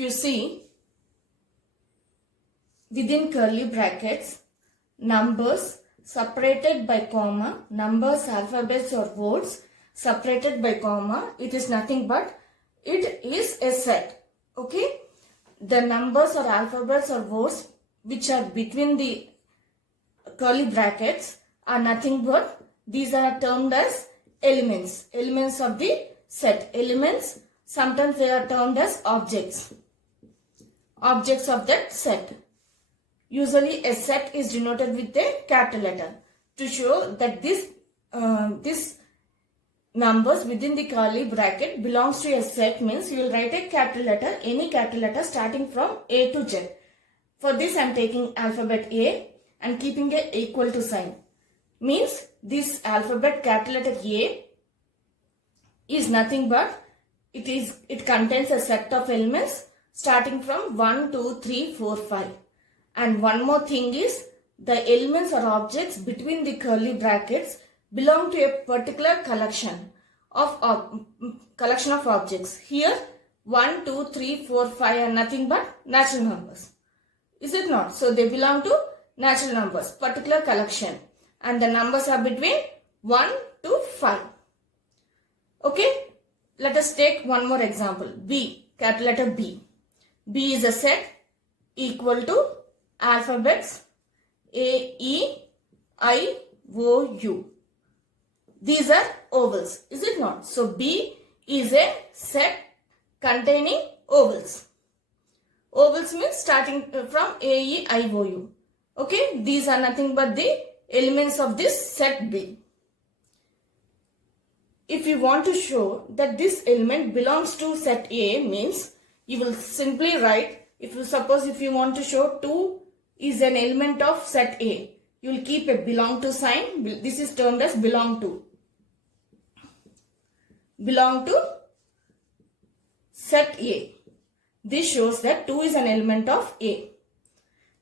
you see, within curly brackets, numbers separated by comma, numbers, alphabets or words separated by comma, it is nothing but, it is a set. Okay? The numbers or alphabets or words which are between the curly brackets are nothing but, these are termed as elements. Elements of the set. Elements, sometimes they are termed as objects. Objects of that set. Usually a set is denoted with a capital letter to show that this numbers within the curly bracket belongs to a set, means you will write a capital letter, any capital letter starting from A to Z. For this I am taking alphabet A and keeping a equal to sign. Means this alphabet capital letter A is nothing but, it contains a set of elements starting from 1, 2, 3, 4, 5. And one more thing is, the elements or objects between the curly brackets belong to a particular collection of objects. Here 1, 2, 3, 4, 5 are nothing but natural numbers. Is it not? So they belong to natural numbers, particular collection. And the numbers are between 1 to 5. Okay? Let us take one more example. B, capital letter B. B is a set equal to alphabets A, E, I, O, U. These are ovals, is it not? So B is a set containing ovals. Ovals means starting from A, E, I, O, U. Okay, these are nothing but the elements of this set B. If you want to show that this element belongs to set A, means you will simply write, if you want to show 2 is an element of set A, you will keep a belong to sign. This is termed as belong to. Belong to set A. This shows that 2 is an element of A.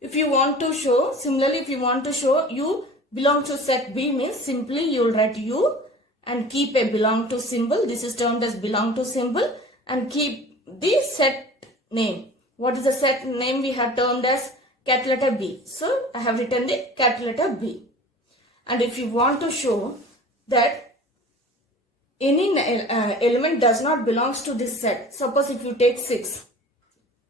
If you want to show, similarly if you want to show U belong to set B, means simply you will write U and keep a belong to symbol. This is termed as belong to symbol, and keep the set name. What is the set name? We have termed as capital letter B. So I have written the capital letter B. And if you want to show that any element does not belongs to this set, suppose if you take 6,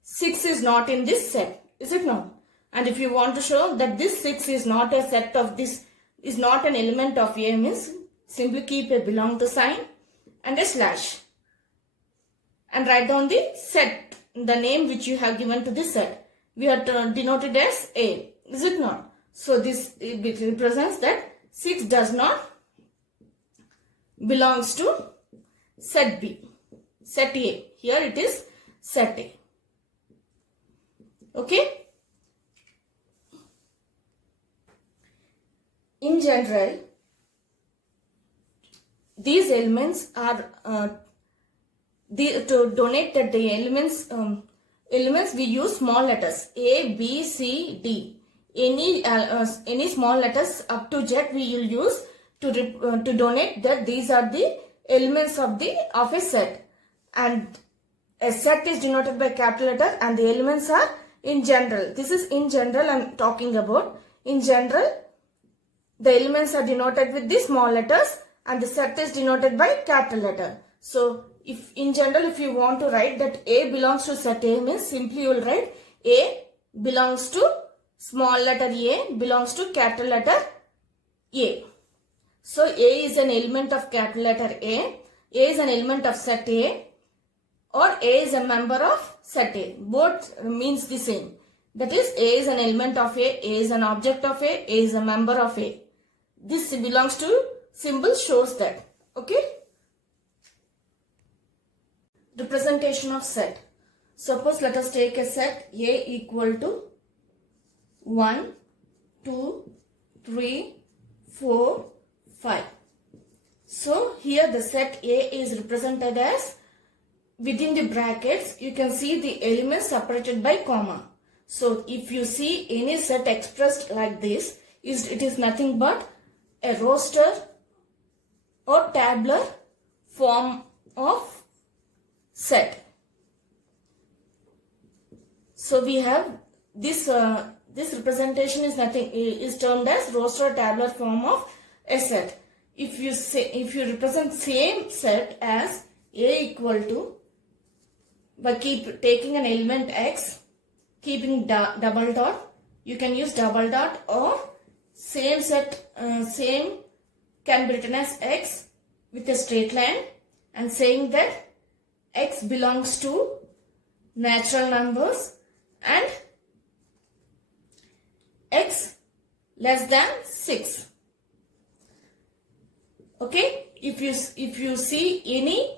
6 is not in this set, is it not? And if you want to show that this 6 is not a set of this, is not an element of A, means simply keep a belong to sign and a slash and write down the set, the name which you have given to this set. We are denoted as A, is it not? So this it represents that 6 does not belongs to set B, set A. Here it is set A. Okay? In general, these elements are to donate that the elements we use small letters A, B, C, D. Any small letters up to Z we will use to donate that these are the elements of a set. And a set is denoted by capital letter, and the elements are in general. This is in general I am talking about. In general, the elements are denoted with the small letters and the set is denoted by capital letter. So if in general if you want to write that A belongs to set A, means simply you will write A belongs to small letter A belongs to capital letter A. So A is an element of capital letter A is an element of set A, or A is a member of set A. Both means the same. That is, A is an element of A is an object of A is a member of A. This belongs to symbol shows that. Okay? Representation of set. Suppose let us take a set A equal to 1, 2, 3, 4, 5. So here the set A is represented as, within the brackets you can see the elements separated by comma. So if you see any set expressed like this, it is nothing but a roster or tabular form of set. So we have this this representation is termed as roster or tabular form of a set. If you represent same set as A equal to, by taking an element x, keeping double dot, you can use double dot, or same can be written as x with a straight line and saying that x belongs to natural numbers and x less than 6. Okay, if you see any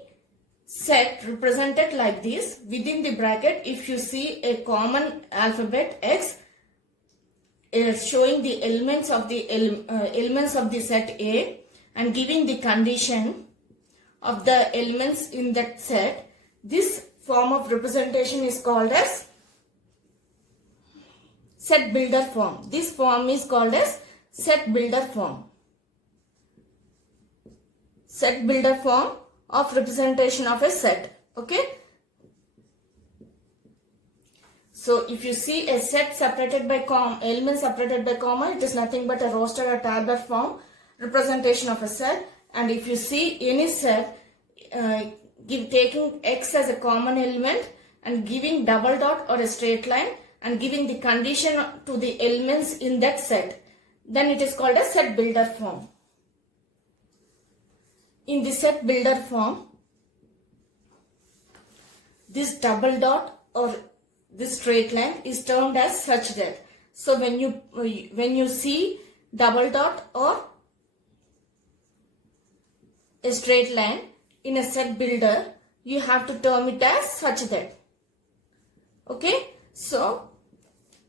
set represented like this, within the bracket, if you see a common alphabet x showing the elements of the set A and giving the condition of the elements in that set, this form of representation is called as set builder form. This form is called as set builder form. Set builder form of representation of a set. Okay. So if you see a set separated by elements separated by comma, it is nothing but a roster or tabular form representation of a set. And if you see any set taking x as a common element and giving double dot or a straight line and giving the condition to the elements in that set, then it is called a set builder form. In the set builder form, this double dot or this straight line is termed as such that. So when you see double dot or a straight line in a set builder, you have to term it as such that. Okay, so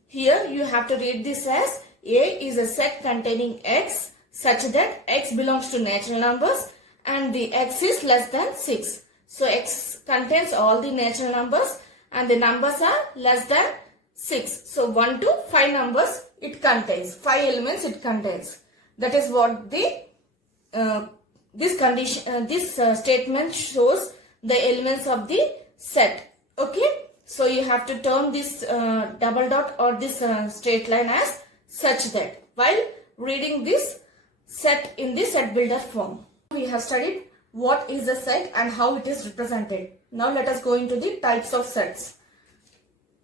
here you have to read this as A is a set containing x such that x belongs to natural numbers and the x is less than 6. So x contains all the natural numbers and the numbers are less than 6. So 1 to 5 numbers it contains, 5 elements it contains. That is what the this statement shows the elements of the set. Okay, so you have to term this double dot or this straight line as such that while reading this set in the set builder form. We have studied what is a set and how it is represented. Now let us go into the types of sets.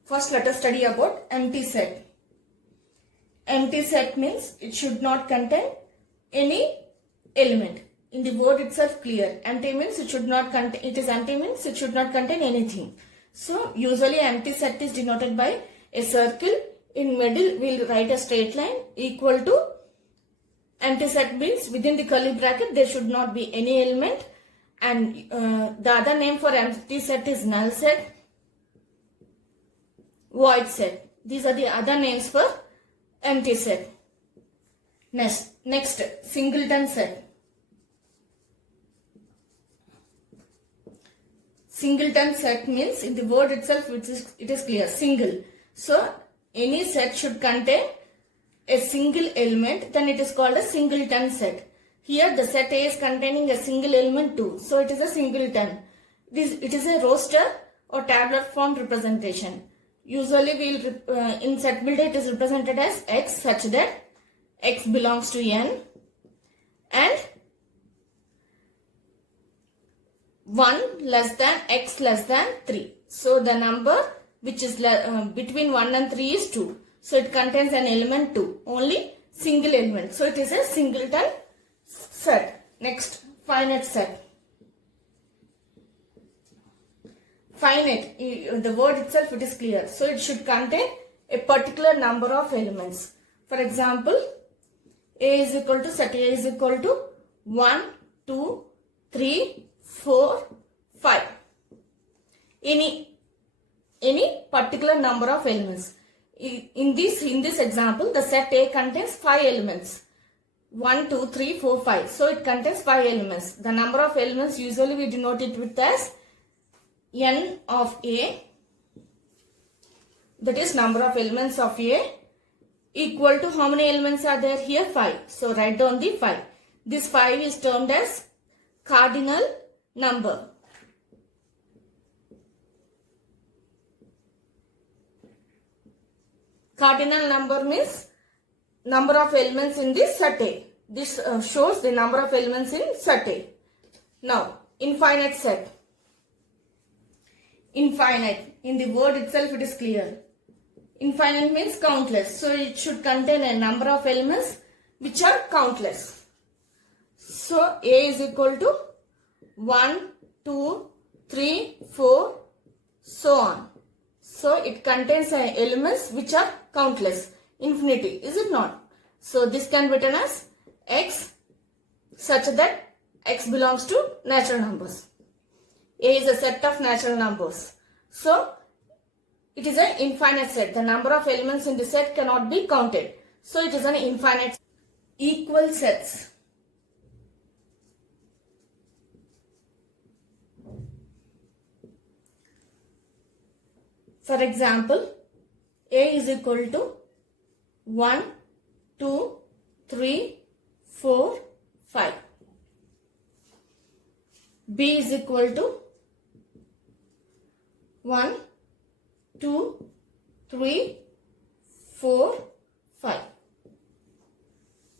First let us study about empty set. Empty set means it should not contain any element. In the word itself clear. Empty means it should not contain, it is empty means it should not contain anything. So usually empty set is denoted by a circle. In middle we will write a straight line equal to. Empty set means within the curly bracket there should not be any element, and the other name for empty set is null set, void set. These are the other names for empty set. Next singleton set. Singleton set means in the word itself it is clear, single. So any set should contain a single element, then it is called a singleton set. Here the set A is containing a single element too, so it is a singleton. It is a roster or tabular form representation. Usually in set builder it is represented as x such that x belongs to n and 1 less than x less than 3. So the number which is between 1 and 3 is 2. So it contains an element 2, only single element. So it is a singleton set. Next, finite set. Finite, the word itself it is clear. So it should contain a particular number of elements. For example, set A is equal to 1, 2, 3, 4, 5. Any particular number of elements. In this example, the set A contains 5 elements. 1, 2, 3, 4, 5. So it contains 5 elements. The number of elements usually we denote it with as n of A. That is number of elements of A equal to how many elements are there here? 5. So write down the 5. This 5 is termed as cardinal number. Cardinal number means number of elements in this set A. This shows the number of elements in set A. Now, infinite set. Infinite. In the word itself it is clear. Infinite means countless. So, it should contain a number of elements which are countless. So, A is equal to 1, 2, 3, 4, so on. So, it contains elements which are countless. Infinity, is it not? So, this can be written as X such that X belongs to natural numbers. A is a set of natural numbers. So, it is an infinite set. The number of elements in the set cannot be counted. So, it is an infinite set. Equal sets. For example, A is equal to 1, 2, 3, 4, 5. B is equal to 1, 2, 3, 4, 5.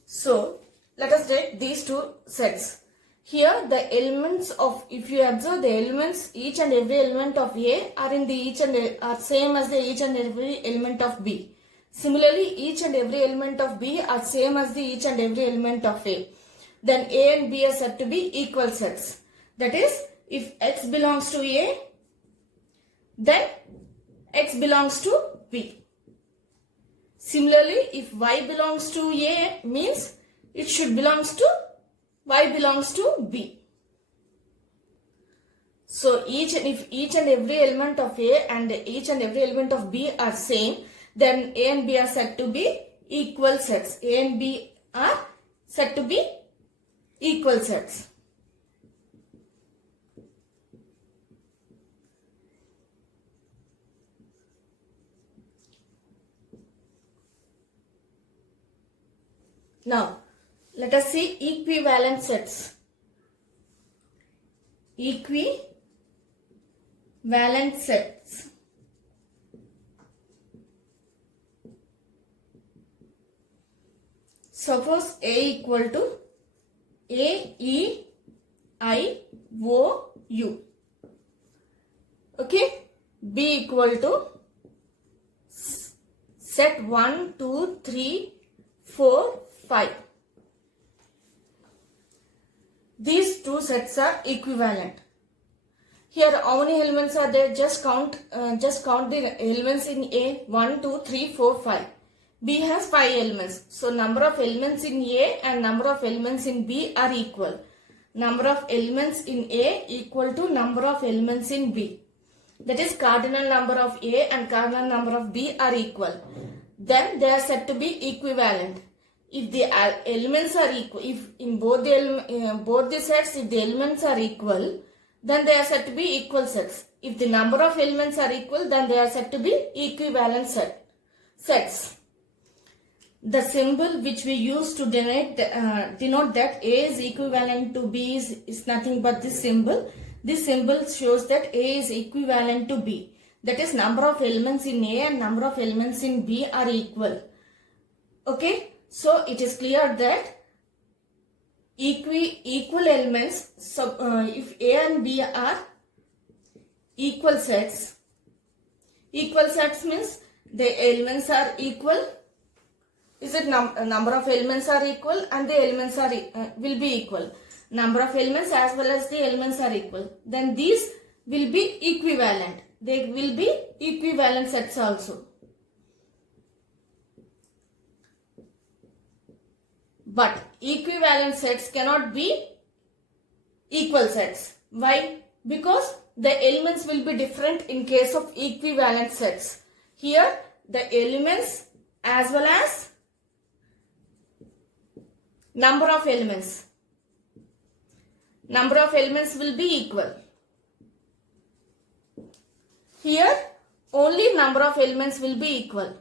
So, let us take these two sets. Here the elements of, if you observe the elements, each and every element of A are in the are same as the each and every element of B. Similarly, each and every element of B are same as the each and every element of A. Then A and B are said to be equal sets. That is, if X belongs to A, then X belongs to B. Similarly, if Y belongs to A, means it should belongs to Y belongs to B. So, if each and every element of A and each and every element of B are same, then A and B are said to be equal sets. A and B are said to be equal sets. Now, let us see equivalent sets. Equivalent sets. Suppose A equal to A, E, I, O, U. Okay. B equal to set 1, 2, 3, 4, 5. These two sets are equivalent. Here, how many elements are there? Just count the elements in A. 1, 2, 3, 4, 5. B has 5 elements. So, number of elements in A and number of elements in B are equal. Number of elements in A equal to number of elements in B. That is, cardinal number of A and cardinal number of B are equal. Then they are said to be equivalent. If the elements are equal, if in both the sets, if the elements are equal, then they are said to be equal sets. If the number of elements are equal, then they are said to be equivalent sets. The symbol which we use to denote that A is equivalent to B is nothing but this symbol. This symbol shows that A is equivalent to B. That is, number of elements in A and number of elements in B are equal. Okay. So, it is clear that equal elements, if A and B are equal sets means the elements are equal. Is it number of elements are equal and the elements are will be equal. Number of elements as well as the elements are equal. Then these will be equivalent. They will be equivalent sets also. But equivalent sets cannot be equal sets. Why? Because the elements will be different in case of equivalent sets. Here, the elements as well as number of elements will be equal. Here, only number of elements will be equal.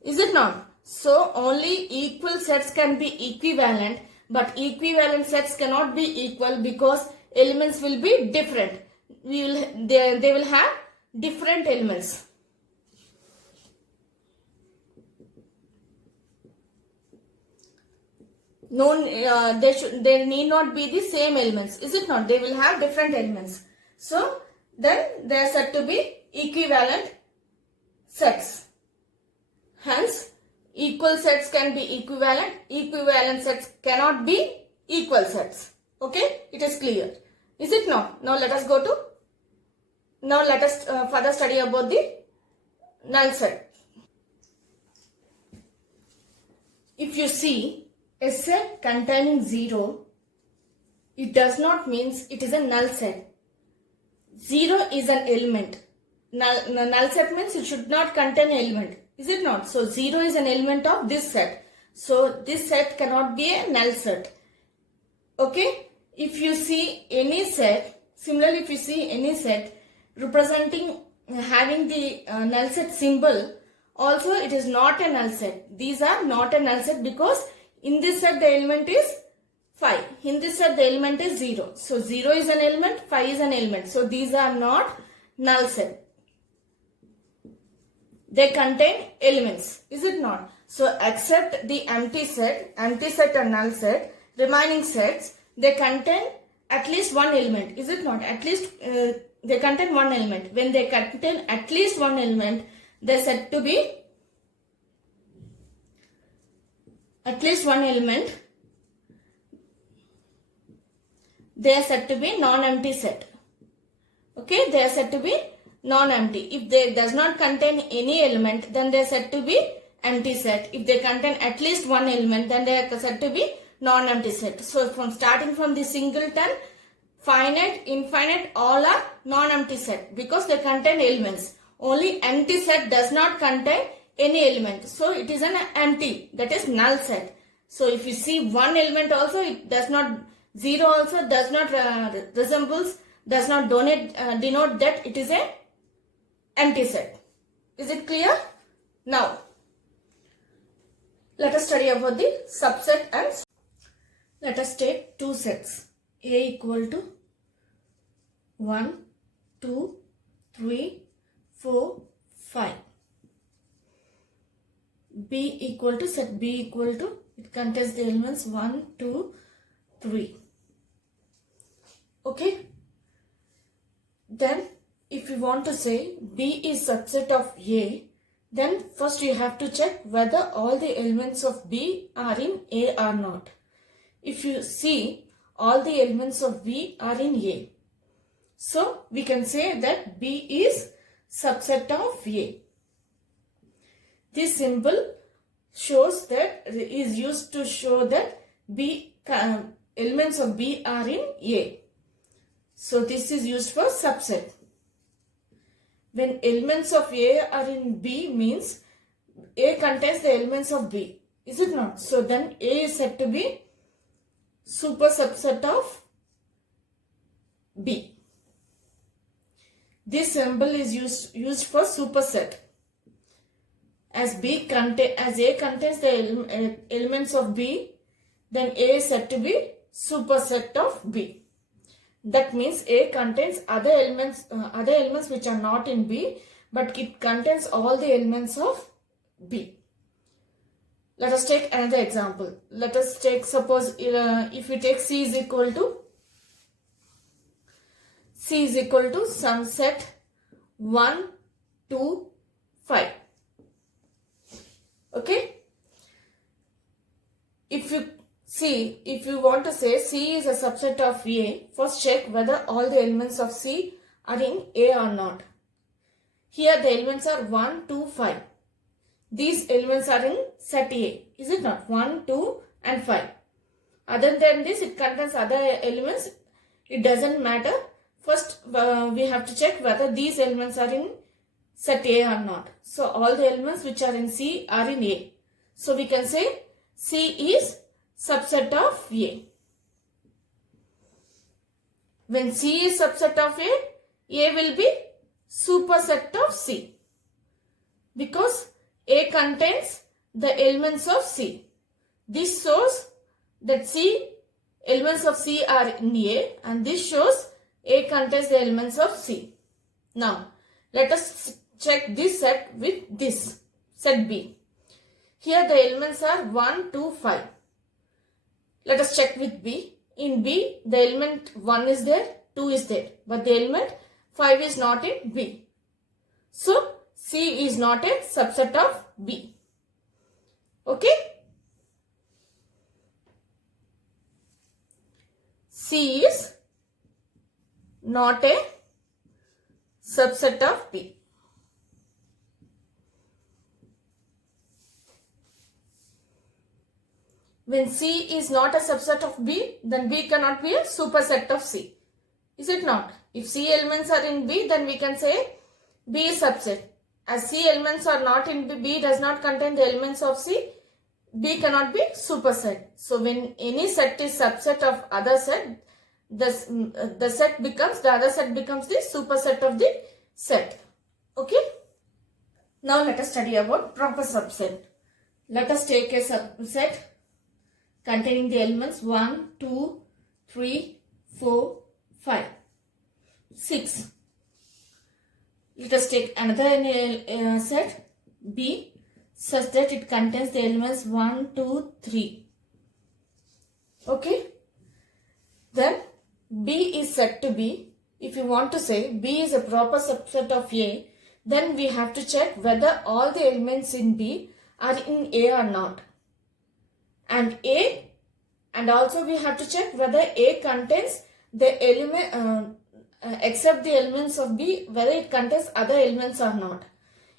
Is it not? So, only equal sets can be equivalent, but equivalent sets cannot be equal because elements will be different. They will have different elements. No, they need not be the same elements, is it not? They will have different elements. So then they are said to be equivalent sets. Hence, equal sets can be equivalent. Equivalent sets cannot be equal sets. Okay, it is clear. Is it not? Now let us further study about the null set. If you see a set containing 0, it does not mean it is a null set. 0 is an element. Null set means it should not contain an element. Is it not? So 0 is an element of this set. So this set cannot be a null set. Okay? If you see any set, similarly if you see any set representing having the null set symbol, also it is not a null set. These are not a null set because in this set the element is 5. In this set the element is 0. So 0 is an element, 5 is an element. So these are not null set. They contain elements, is it not? So except the empty set and null set, remaining sets, they contain at least one element, is it not? At least they contain one element. When they contain at least one element, they are said to be at least one element. They are said to be non-empty set. Okay, they are said to be non-empty. If they does not contain any element, then they are said to be empty set. If they contain at least one element, then they are said to be non-empty set. So starting from the singleton, finite, infinite, all are non-empty set because they contain elements. Only empty set does not contain any element. So it is an empty, that is null set. So if you see one element also, it does not, 0 also does not does not denote that it is a empty set. Is it clear? Now, let us study about the subset and let us take two sets. A equal to 1, 2, 3, 4, 5. B equal to set B equal to, it contains the elements 1, 2, 3. Okay. Then if you want to say B is subset of A, then first you have to check whether all the elements of B are in A or not. If you see all the elements of B are in A, so we can say that B is subset of A. This symbol shows that is used to show that B elements of B are in A. So this is used for subset. When elements of A are in B means A contains the elements of B. Is it not? So then A is said to be super subset of B. This symbol is used for superset. As A contains the elements of B, then A is said to be superset of B. That means A contains other elements which are not in B, but it contains all the elements of B. Let us take another example. Let us take, suppose if we take C is equal to some set 1, 2, 5. Okay. If you want to say C is a subset of A, first check whether all the elements of C are in A or not. Here the elements are 1, 2, 5. These elements are in set A. Is it not? 1, 2 and 5. Other than this, it contains other elements. It doesn't matter. First, we have to check whether these elements are in set A or not. So, all the elements which are in C are in A. So, we can say C is subset of A. When C is subset of A will be superset of C. Because A contains the elements of C. This shows that elements of C are in A, and this shows A contains the elements of C. Now, let us check this set with this set B. Here the elements are 1, 2, 5. Let us check with B. In B, the element 1 is there, 2 is there, but the element 5 is not in B. So, C is not a subset of B. Okay? C is not a subset of B. When C is not a subset of B, then B cannot be a superset of C. Is it not? If C elements are in B, then we can say B is subset. As C elements are not in B, B does not contain the elements of C, B cannot be superset. So when any set is subset of other set, the other set becomes the superset of the set. Okay? Now let us study about proper subset. Let us take a subset containing the elements 1, 2, 3, 4, 5, 6. Let us take another set B such that it contains the elements 1, 2, 3. Okay? Then B is said to be, if you want to say B is a proper subset of A, then we have to check whether all the elements in B are in A or not. And also we have to check whether A contains the element, except the elements of B, whether it contains other elements or not.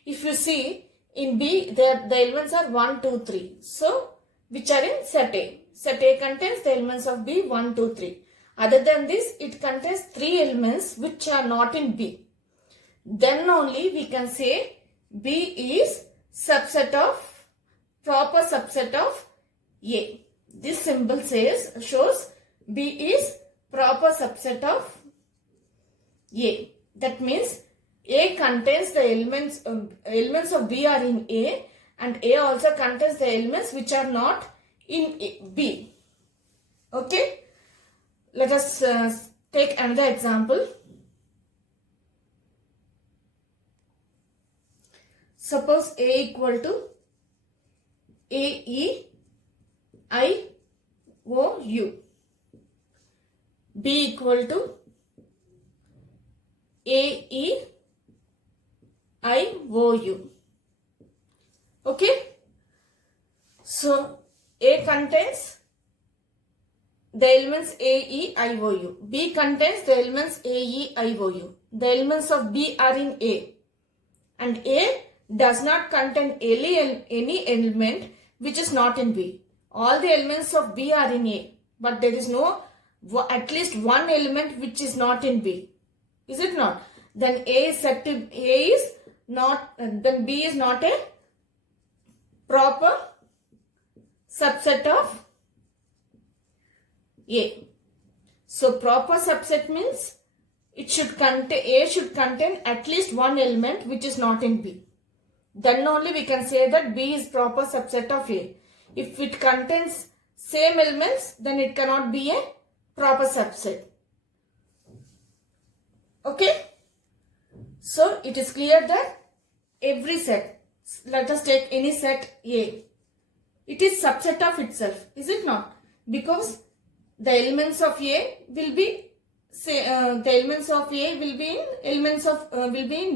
If you see, in B, the elements are 1, 2, 3. So, which are in set A. Set A contains the elements of B, 1, 2, 3. Other than this, it contains 3 elements which are not in B. Then only we can say B is proper subset of A. This symbol shows B is proper subset of A. That means A contains the elements of B are in A, and A also contains the elements which are not in B. Okay? Let us take another example. Suppose A equal to A, E, I, O, U. B equal to A, E, I, O, U. Okay? So, A contains the elements A, E, I, O, U. B contains the elements A, E, I, O, U. The elements of B are in A. And A does not contain any element which is not in B. All the elements of B are in A. But there is at least one element which is not in B. Is it not? Then then B is not a proper subset of A. So proper subset means A should contain at least one element which is not in B. Then only we can say that B is proper subset of A. If it contains same elements, then it cannot be a proper subset. Okay? So it is clear that every set, let us take any set A, it is subset of itself, is it not? Because the elements of A will be in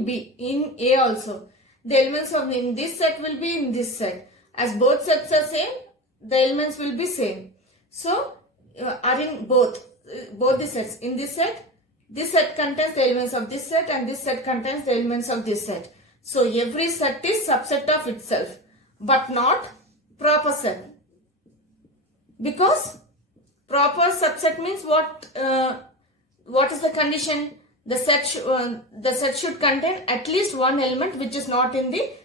B, in A also. The elements of in this set will be in this set. As both sets are same, the elements will be same. So are in both the sets. In this set contains the elements of this set, and this set contains the elements of this set. So every set is subset of itself, but not proper set. Because proper subset means what is the condition? The set should contain at least one element which is not in the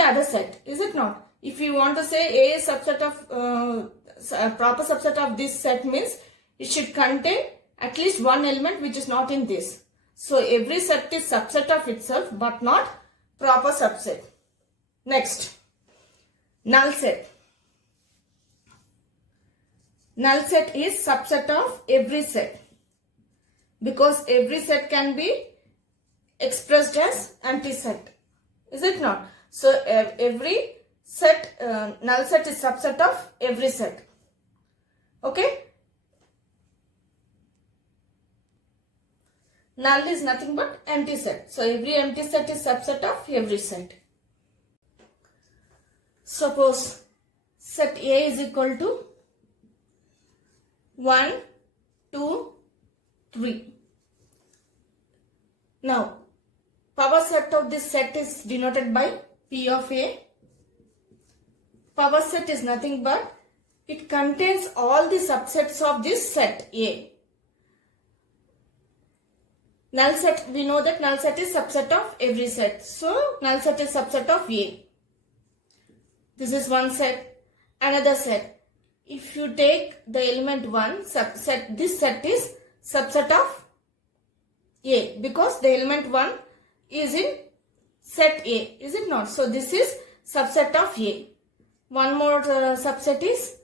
other set. Is it not? If you want to say A is subset of proper subset of this set, means it should contain at least one element which is not in this. So every set is subset of itself but not proper subset. Next, null set. Null set is subset of every set, because every set can be expressed as anti-set. Is it not? So every set, null set is subset of every set. Okay. Null is nothing but empty set. So every empty set is subset of every set. Suppose set A is equal to 1, 2, 3. Now, power set of this set is denoted by P of A. Power set is nothing but it contains all the subsets of this set A. Null set, we know that null set is subset of every set. So, null set is subset of A. This is one set. Another set. If you take the element 1, subset, this set is subset of A, because the element 1 is in set A, is it not? So, this is subset of A. One more subset is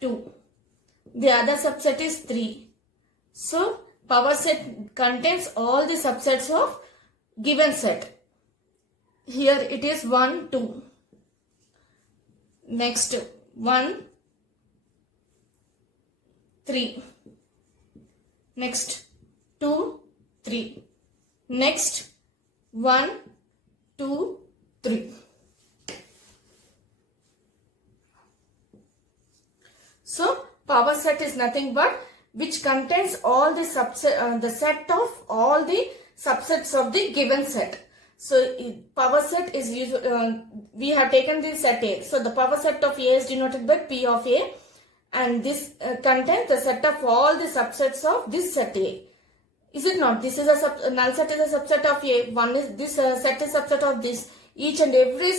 2. The other subset is 3. So, power set contains all the subsets of given set. Here it is 1, 2. Next 1, 3. Next 2, 3. Next 1, 2, 3. So, power set is nothing but which contains all the subset, the set of all the subsets of the given set. So, power set is we have taken the set A. So, the power set of A is denoted by P of A, and this contains the set of all the subsets of this set A. Is it not? This is a null set is a subset of A. One is this set is subset of this. Each and every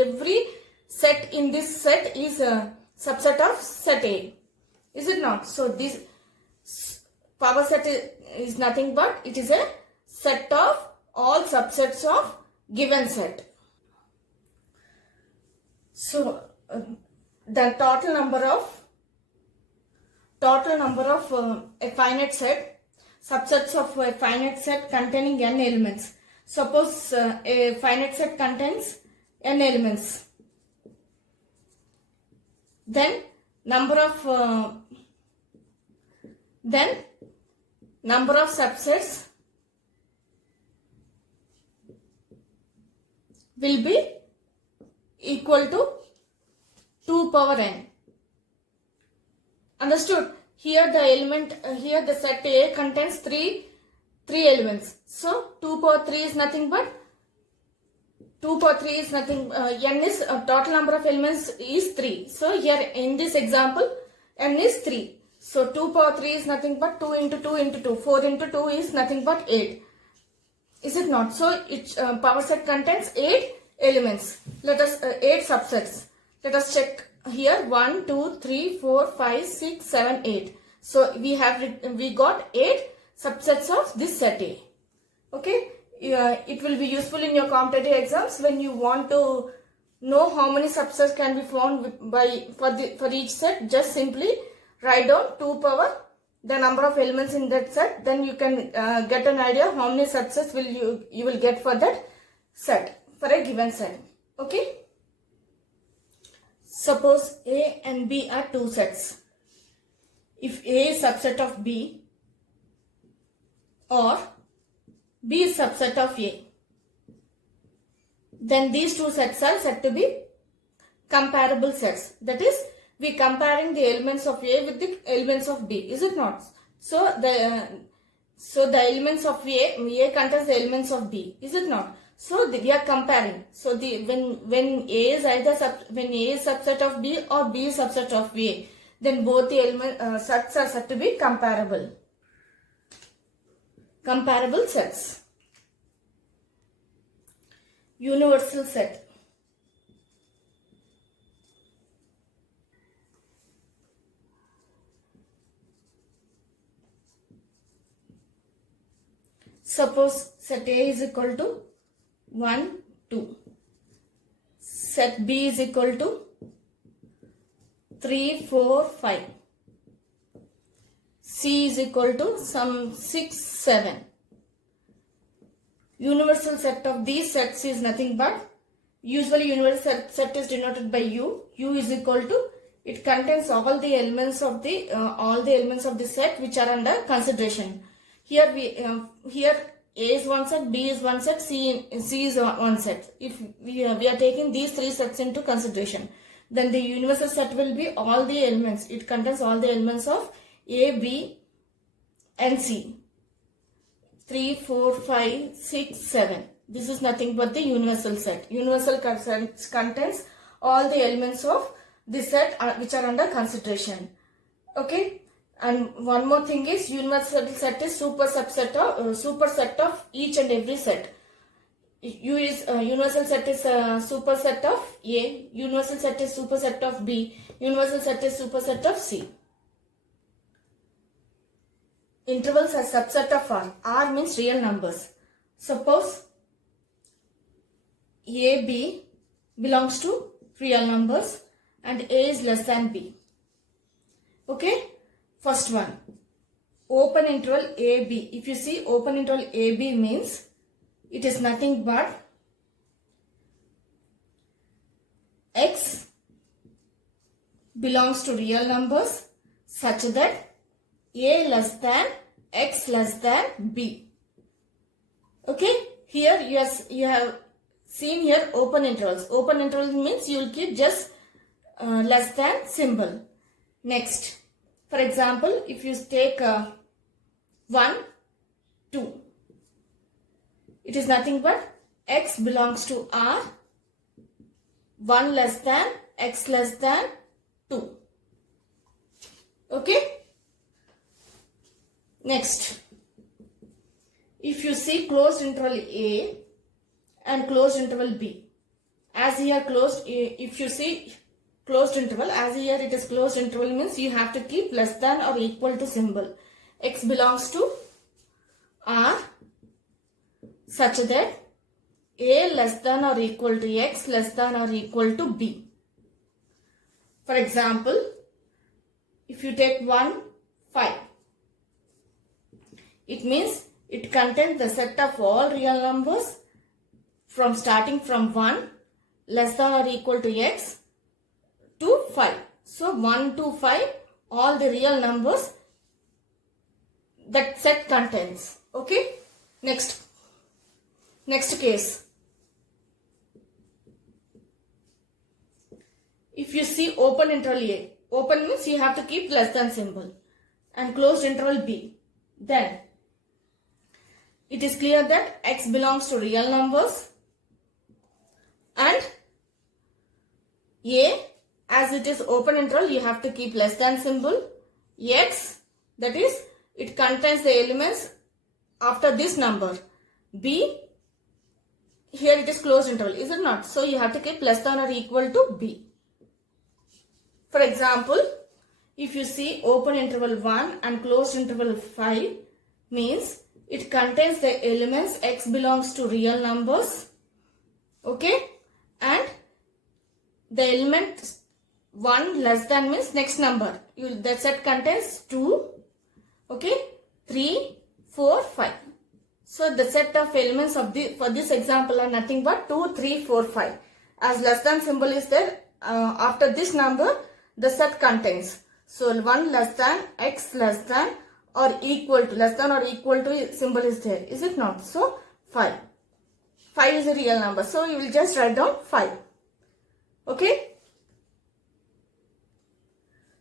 every set in this set is a subset of set A. Is it not? So this power set is nothing but it is a set of all subsets of given set. So the total number of a finite set, subsets of a finite set containing n elements. Suppose a finite set contains n elements. Then number of subsets will be equal to 2 power n. Understood? Here the element, here the set A contains three elements. So 2 power 3 is nothing but n is total number of elements is 3. So here in this example n is 3. So 2 power 3 is nothing but 2 into 2 into 2. 4 into 2 is nothing but 8. Is it not? So its power set contains 8 elements. Let us 8 subsets. Let us check here 1, 2, 3, 4, 5, 6, 7, 8. So we got 8 subsets of this set A. Okay. It will be useful in your competitive exams when you want to know how many subsets can be found for each set. Just simply write down 2 power the number of elements in that set. Then you can get an idea how many subsets you will get for that set, for a given set. Okay. Suppose A and B are 2 sets. If A is subset of B or B is subset of A, then these 2 sets are said to be comparable sets. That is, we are comparing the elements of A with the elements of B. Is it not? So the elements of A contains the elements of B. Is it not? So we are comparing. So when A is subset of B or B is subset of A, then both the sets are said to be comparable. Comparable sets. Universal set. Suppose set A is equal to 1, 2. Set B is equal to 3, 4, 5. C is equal to some 6, 7. Universal set of these sets is nothing but, usually universal set is denoted by U. U is equal to It contains all the elements of the set which are under consideration. Here A is one set, B is one set, C is one set. If we are taking these three sets into consideration, then the universal set will be all the elements. It contains all the elements of A, B and C. 3, 4, 5, 6, 7. This is nothing but the universal set. Universal set contains all the elements of the set which are under consideration. Okay. And one more thing is, universal set is superset of each and every set. Universal set is a superset of A, universal set is superset of B, universal set is superset of C. Intervals are subset of R. R means real numbers. Suppose A, B belongs to real numbers and A is less than B. Okay. First one, open interval AB. If you see, open interval AB means it is nothing but X belongs to real numbers such that A less than X less than B. Okay, here you have seen here open intervals. Open intervals means you will keep just less than symbol. Next, for example, if you take 1, 2, it is nothing but X belongs to R, 1 less than X less than 2. Okay. Next, if you see closed interval A and closed interval B, as here if you see closed interval, as here it is closed interval means you have to keep less than or equal to symbol. X belongs to R such that A less than or equal to X less than or equal to B. For example, if you take 1, 5, it means it contains the set of all real numbers from starting from 1 less than or equal to X to 5. So 1 to 5, all the real numbers that set contains. Okay. Next case. If you see open interval A, open means you have to keep less than symbol, and closed interval B, then it is clear that X belongs to real numbers and A, as it is open interval, you have to keep less than symbol. X, that is, it contains the elements after this number. B, here it is closed interval, is it not? So you have to keep less than or equal to B. For example, if you see open interval 1 and closed interval 5 means it contains the elements X belongs to real numbers. Okay, and the element 1 less than means next number. That set contains 2, okay, 3, 4, 5. So the set of elements of for this example are nothing but 2, 3, 4, 5. As less than symbol is there, after this number the set contains. So 1 less than, X less than or equal to, less than or equal to symbol is there, is it not? So 5. 5 is a real number. So you will just write down 5. Okay.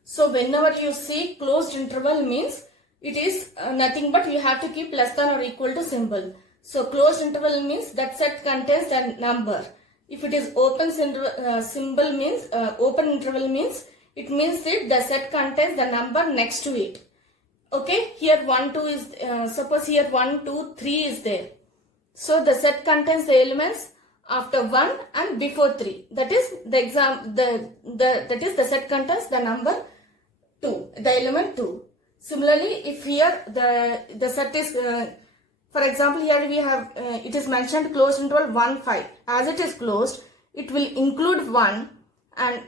So whenever you see closed interval means it is nothing but you have to keep less than or equal to symbol. So closed interval means that set contains the number. If it is open symbol means open interval means it means that the set contains the number next to it. Okay, here 1, 2 is suppose here 1, 2, 3 is there. So the set contains the elements after 1 and before 3. That is that is the set contains the number 2, the element 2. Similarly, if here the set is for example, here we have it is mentioned closed interval 1, 5. As it is closed, it will include 1 and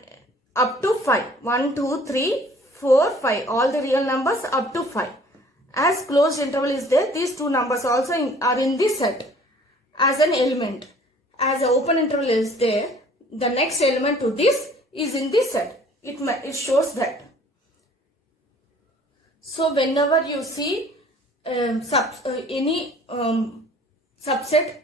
up to 5. 1, 2, 3, 4, 5. All the real numbers up to 5. As closed interval is there, these two numbers also are in this set as an element. As the open interval is there, the next element to this is in this set. it shows that. So whenever you see any subset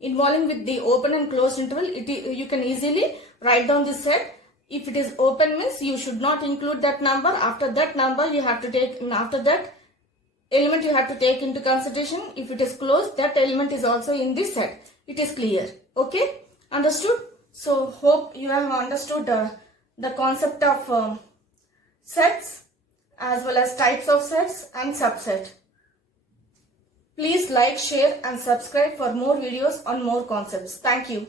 involving with the open and closed interval, you can easily write down this set. If it is open means you should not include that number. After that number you have to take, after that element you have to take into consideration. If it is closed, that element is also in this set. It is clear. Okay, understood? So hope you have understood the concept of sets as well as types of sets and subset. Please like, share and subscribe for more videos on more concepts. Thank you.